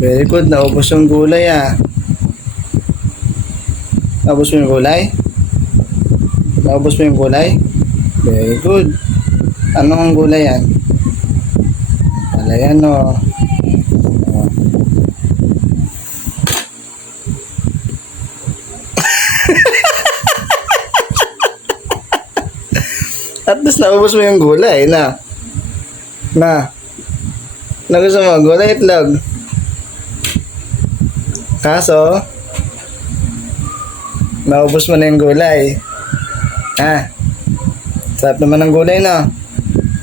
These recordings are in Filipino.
Very good. Naubos yung gulay ah. Naubos mo yung gulay? Naubos mo yung gulay? Very good. Anong gulay yan? Wala yan o. Oh. At least naubos mo yung gulay na. Na. Na gusto mo, gulay itlog. Kaso, naubos mo na yung gulay. Ha? Sarap naman ng gulay na.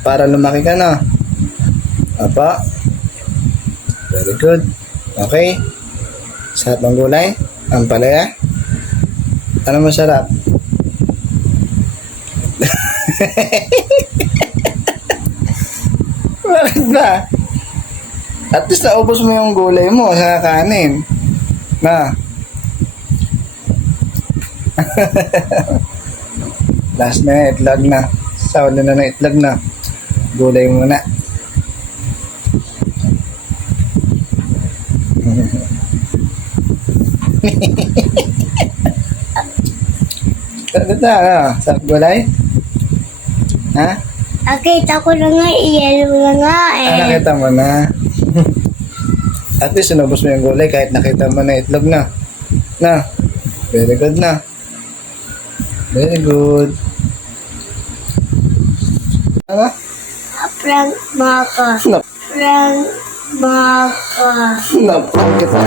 Para lumaki ka na. Apa? Very good. Okay. Sarap ng gulay. Ang palaya. Ano masarap? Bakit ba? At least naubos mo yung gulay mo sa kanin. Na. Last na itlog na. Sa na na itlog na. Gulay muna. Tata, ah, sa gulay? Ha? Nakita ko na nga, yellow na nga eh. Ah, nakita mo na. At least sinubos mo yung gulay kahit nakita mo na itlog na. Na. Very good na. Very good. Ano? Prank maka. Nap Prank maka. napang kita.